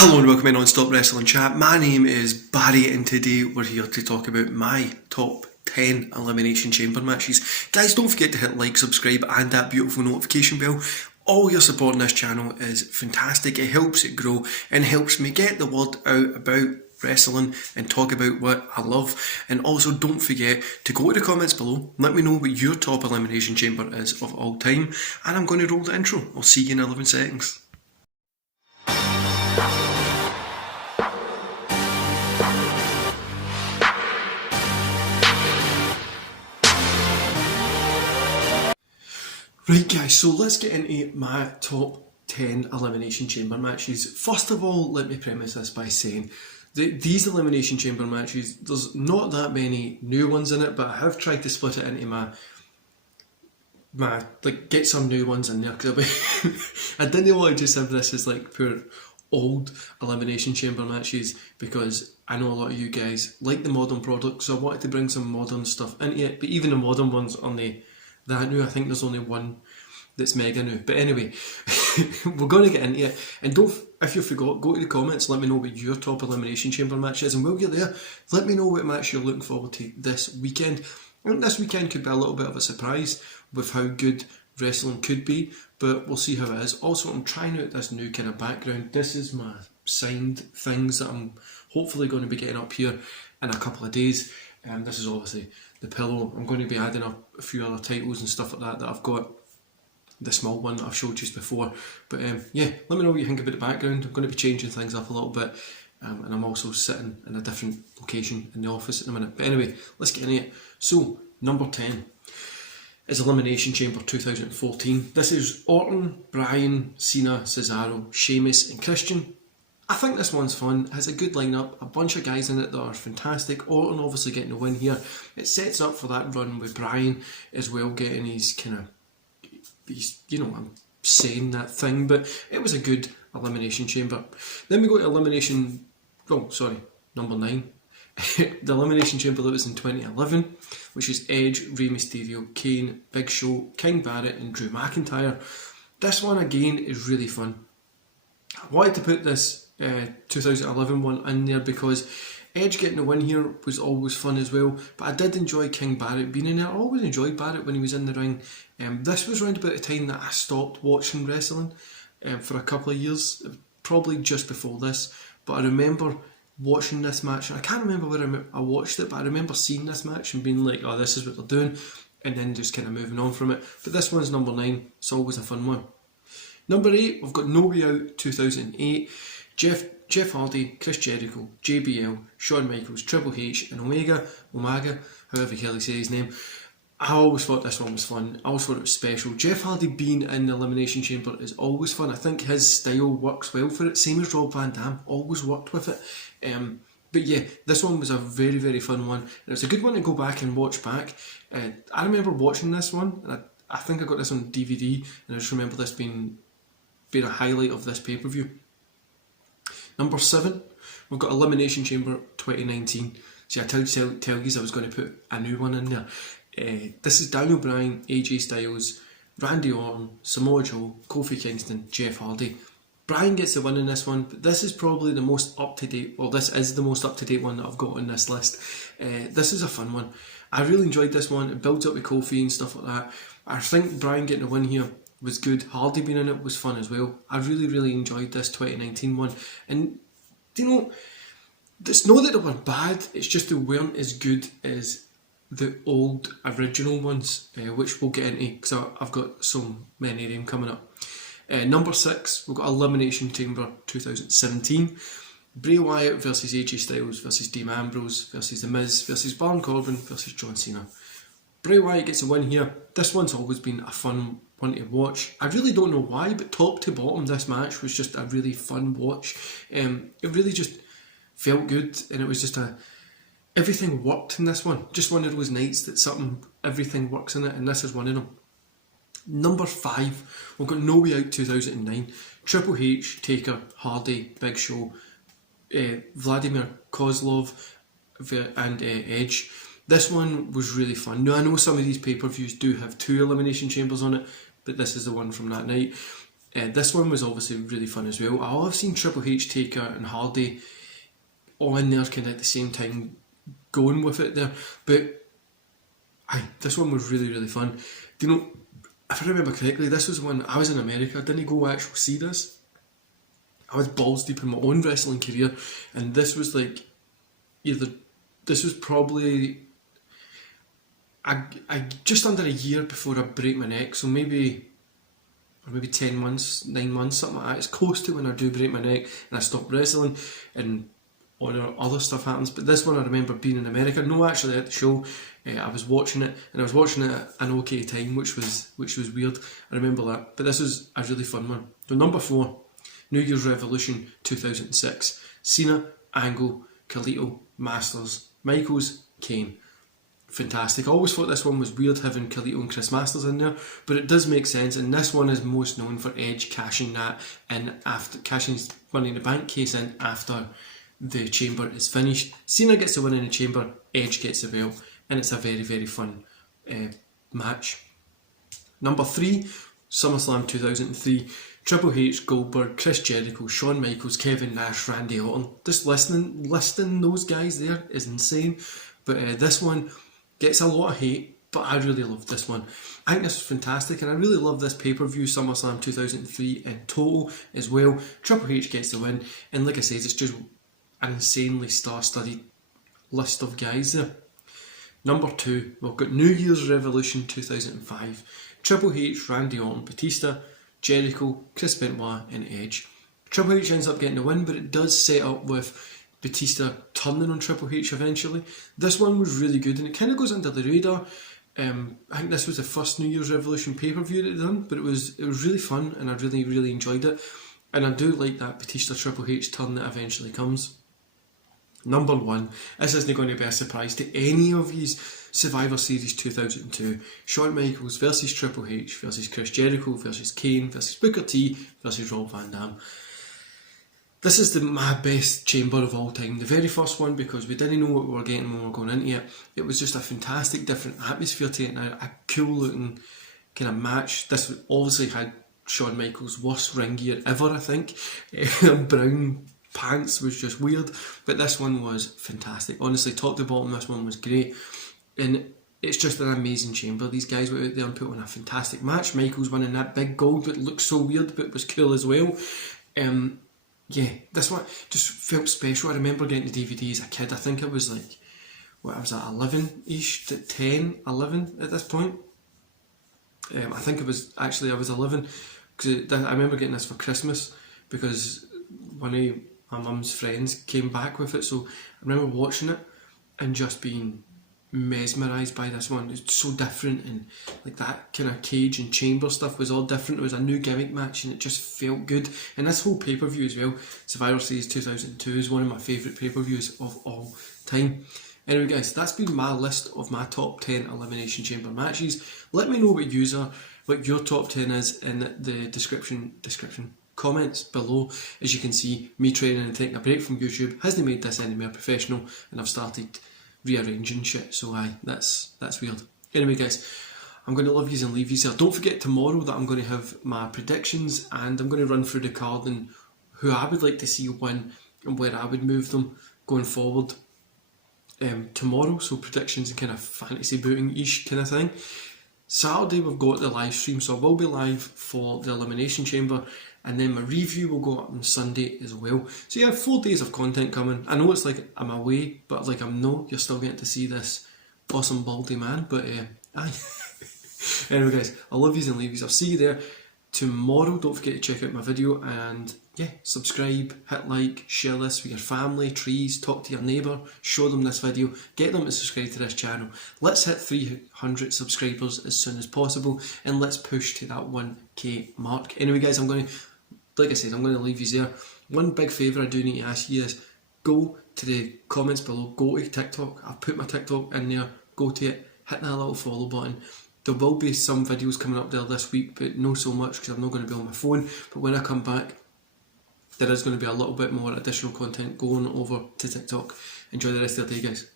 Hello and welcome to Non-Stop Wrestling Chat. My name is Barry and today we're here to talk about my top 10 Elimination Chamber matches. Guys, don't forget to hit like, subscribe and that beautiful notification bell. All your support on this channel is fantastic. It helps it grow and helps me get the word out about wrestling and talk about what I love. And also don't forget to go to the comments below, let me know what your top Elimination Chamber is of all time, and I'm going to roll the intro. I'll see you in 11 seconds. Right guys, so let's get into my top 10 Elimination Chamber matches. First of all, let me premise this by saying that these Elimination Chamber matches, there's not that many new ones in it, but I have tried to split it into get some new ones in there, because I didn't want to just have this as like pure old Elimination Chamber matches, because I know a lot of you guys like the modern product, so I wanted to bring some modern stuff into it, but even the modern ones aren't that new. I think there's only one that's mega new. But anyway, we're going to get into it. And don't, if you forgot, go to the comments, let me know what your top Elimination Chamber match is. And while you're there, let me know what match you're looking forward to this weekend. I think this weekend could be a little bit of a surprise with how good wrestling could be, but we'll see how it is. Also, I'm trying out this new kind of background. This is my signed things that I'm hopefully going to be getting up here in a couple of days. This is obviously the pillow. I'm going to be adding up a few other titles and stuff like that I've got. The small one that I've showed you before. But yeah, let me know what you think about the background. I'm going to be changing things up a little bit. And I'm also sitting in a different location in the office at the minute. But anyway, let's get into it. So, number 10 is Elimination Chamber 2014. This is Orton, Bryan, Cena, Cesaro, Sheamus and Christian. I think this one's fun. It has a good lineup, a bunch of guys in it that are fantastic. Orton obviously getting the win here. It sets up for that run with Bryan as well, getting his kind of, I'm saying that thing, but it was a good Elimination Chamber. Then we go to number 9. The Elimination Chamber that was in 2011, which is Edge, Rey Mysterio, Kane, Big Show, King Barrett and Drew McIntyre. This one again is really fun. I wanted to put this 2011 one in there because Edge getting the win here was always fun as well, but I did enjoy King Barrett being in there. I always enjoyed Barrett when he was in the ring. This was around about the time that I stopped watching wrestling for a couple of years, probably just before this, but I remember watching this match, and I can't remember where I watched it, but I remember seeing this match and being like, oh, this is what they're doing, and then just kind of moving on from it. But this one's number 9, it's always a fun one. Number 8, we've got No Way Out 2008. Jeff Hardy, Chris Jericho, JBL, Shawn Michaels, Triple H and Omega, however the hell you say his name. I always thought this one was fun. I always thought it was special. Jeff Hardy being in the Elimination Chamber is always fun. I think his style works well for it. Same as Rob Van Dam, always worked with it. But yeah, this one was a very, very fun one. And it's a good one to go back and watch back. I remember watching this one, and I think I got this on DVD, and I just remember this being a highlight of this pay-per-view. Number 7, we've got Elimination Chamber 2019. See, I told you I was going to put a new one in there. This is Daniel Bryan, AJ Styles, Randy Orton, Samoa Joe, Kofi Kingston, Jeff Hardy. Bryan gets the win in this one, but this is probably the most up-to-date, well, this is the most up-to-date one that I've got on this list. This is a fun one. I really enjoyed this one. It builds up with Kofi and stuff like that. I think Bryan getting the win here was good. Hardy being in it was fun as well. I really, really enjoyed this 2019 one. And, it's not that they were bad, it's just they weren't as good as the old original ones, which we'll get into because I've got so many of them coming up. Number 6, we've got Elimination Chamber 2017. Bray Wyatt versus AJ Styles versus Dean Ambrose versus The Miz versus Baron Corbin versus John Cena. Bray Wyatt gets a win here. This one's always been a fun one to watch. I really don't know why, but top to bottom this match was just a really fun watch. It really just felt good, and it was just everything worked in this one. Just one of those nights that everything works in it, and this is one of them. Number 5, we've got No Way Out 2009. Triple H, Taker, Hardy, Big Show, Vladimir Kozlov and Edge. This one was really fun. Now I know some of these pay-per-views do have 2 Elimination Chambers on it, but this is the one from that night. This one was obviously really fun as well. I've seen Triple H, Taker and Hardy all in there kind of at the same time going with it there, but this one was really, really fun. Do you know, if I remember correctly, this was when I was in America. I didn't go actually see this. I was balls deep in my own wrestling career, and this was like this was probably I just under a year before I break my neck, so maybe 10 months, 9 months, something like that. It's close to when I do break my neck and I stop wrestling and other stuff happens. But this one I remember being in America, no actually at the show, I was watching it, and I was watching it at an okay time, which was weird. I remember that. But this was a really fun one. So number 4, New Year's Revolution 2006. Cena, Angle, Carlito, Masters, Michaels, Kane. Fantastic. I always thought this one was weird having Carlito and Chris Masters in there, but it does make sense, and this one is most known for Edge cashing that in after cashing his Money in the Bank case in after the chamber is finished. Cena gets the win in the chamber, Edge gets the belt, and it's a very, very fun match. Number 3, SummerSlam 2003. Triple H, Goldberg, Chris Jericho, Shawn Michaels, Kevin Nash, Randy Orton. Just listing those guys there is insane. But this one gets a lot of hate, but I really love this one. I think this is fantastic, and I really love this pay-per-view, SummerSlam 2003 in total as well. Triple H gets the win, and like I said, it's just an insanely star-studded list of guys there. Number 2, we've got New Year's Revolution 2005. Triple H, Randy Orton, Batista, Jericho, Chris Benoit and Edge. Triple H ends up getting the win, but it does set up with Batista turning on Triple H eventually. This one was really good, and it kind of goes under the radar. I think this was the first New Year's Revolution pay-per-view that they'd done, but it was really fun, and I really, really enjoyed it. And I do like that Batista Triple H turn that eventually comes. Number 1, this isn't going to be a surprise to any of you, Survivor Series 2002. Shawn Michaels versus Triple H versus Chris Jericho versus Kane versus Booker T versus Rob Van Dam. This is my best chamber of all time. The very first one, because we didn't know what we were getting when we were going into it. It was just a fantastic different atmosphere to it, and a cool looking kind of match. This obviously had Shawn Michaels' worst ring gear ever, I think. Brown pants was just weird, but this one was fantastic. Honestly, top to bottom, this one was great, and it's just an amazing chamber. These guys went out there and put on a fantastic match. Michaels winning that big gold, but looked so weird, but was cool as well. Yeah, this one just felt special. I remember getting the DVD as a kid. I think I was like, I was at 11-ish, to 10, 11 at this point. I think I was 11, because I remember getting this for Christmas, because one of my mum's friends came back with it, so I remember watching it and just being mesmerised by this one. It's so different, and like that kind of cage and chamber stuff was all different. It was a new gimmick match, and it just felt good. And this whole pay-per-view as well, Survivor Series 2002, is one of my favourite pay-per-views of all time. Anyway guys, that's been my list of my top 10 Elimination Chamber matches. Let me know what your top 10 is in the description comments below. As you can see, me training and taking a break from YouTube hasn't made this any more professional, and I've started rearranging shit, so that's weird. Anyway guys, I'm going to love yous and leave yous here. Don't forget tomorrow that I'm going to have my predictions, and I'm going to run through the card and who I would like to see win and where I would move them going forward tomorrow. So predictions and kind of fantasy booting-ish kind of thing. Saturday we've got the live stream, so I will be live for the Elimination Chamber, and then my review will go up on Sunday as well. So yeah, 4 days of content coming. I know it's like I'm away, but like you're still getting to see this awesome baldy man, but aye. Anyway guys, I love yous and leave yous. I'll see you there tomorrow. Don't forget to check out my video, and yeah, subscribe, hit like, share this with your family, trees, talk to your neighbour, show them this video, get them to subscribe to this channel. Let's hit 300 subscribers as soon as possible, and let's push to that 1k mark. Anyway guys, like I said, I'm going to leave you there. One big favour I do need to ask you is, go to the comments below, go to TikTok. I've put my TikTok in there, go to it, hit that little follow button. There will be some videos coming up there this week, but not so much because I'm not going to be on my phone. But when I come back, there is going to be a little bit more additional content going over to TikTok. Enjoy the rest of your day guys.